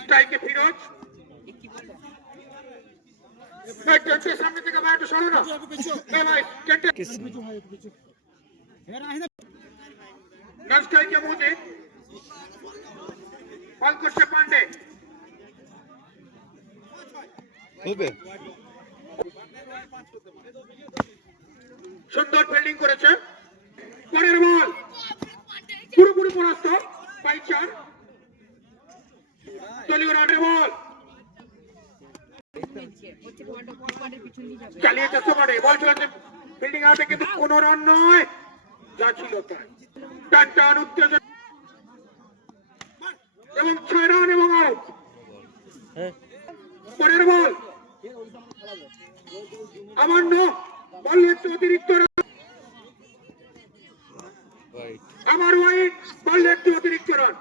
স্ট্রাইকে ফিরোজ সামনে থেকে ভাই একটু সরো না ভাই নন স্ট্রাইকে মোদি বল করছে পান্ডে হবে সুন্দর ফিল্ডিং করেছে পরের বল পুরোপুরি পরাস্ত বাই 4 দলীয় রানের বল চালিয়েছে সোমানে বল চলেছে ফিল্ডিং আউটে কিন্তু কোনো রান নয় যা ছিল তাই টান টান উত্তেজনা এবং 6 রান এবং আউট পরের বল আমান্য বল একটু অতিরিক্ত আমার ওয়াইড বল একটু অতিরিক্ত রান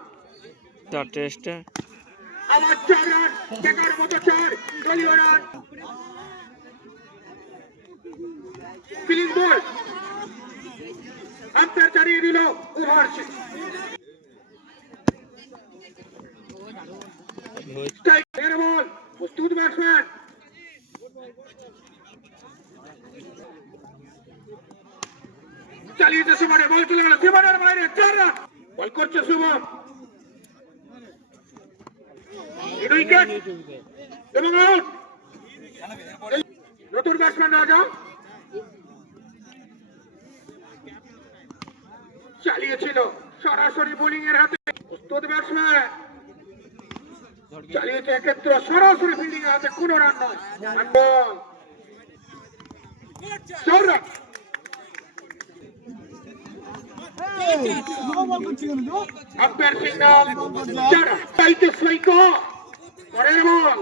টেস্টে আমার 4 রান বেকার মতো 4 দলীয় রান ফিলিং বল আম্পায়ার চালিয়ে দিল ওভার স্ট্রাইক এর বল প্রস্তুত ব্যাটসম্যান চালিয়েছে সুমানে বল চলে গেল সীমানার বাইরে 4 রান বল করছে শুভম উইকেট এবং আউট নতুন ব্যাটসম্যান রাজা চালিয়েছিল সরাসরি বোলিং এর হাতে প্রস্তুত ব্যাটসম্যান চালিয়েছে এক্ষেত্রে সরাসরি ফিল্ডিং এর হাতে কোনো রান নয় বল 4 রান আম্পায়ার সিগন্যাল 4 রান চাইতে স্ট্রাইক পরের বল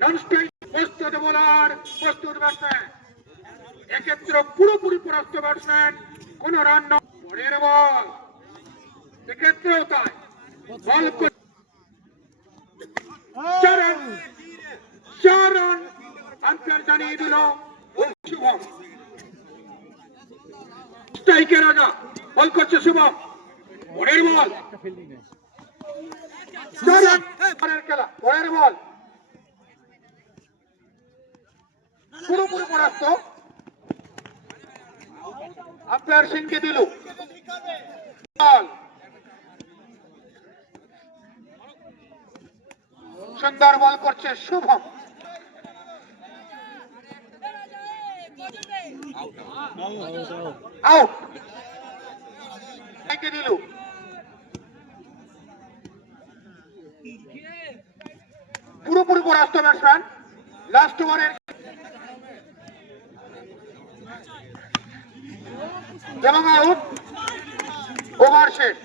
নন স্ট্রাইক প্রস্তুত বোলার প্রস্তুত ব্যাটসম্যান এক্ষেত্রে পুরোপুরি পরাস্ত ব্যাটসম্যান কোন রান নয় পরের বল এক্ষেত্রেও তাই বল 4 রান আম্পায়ার জানিয়ে দিল শুভম স্ট্রাইকের রাজা বল করছে শুভম পরের বল খেলা পরের বল পুরোপুরি পরাস্ত আম্পায়ার সিংকে দিল বল সুন্দর বল করছে শুভম আউট দিল পুরোপুরি পরাস্ত ব্যাটসম্যান লাস্ট ওভারের এবং আউট ওভার শেষ।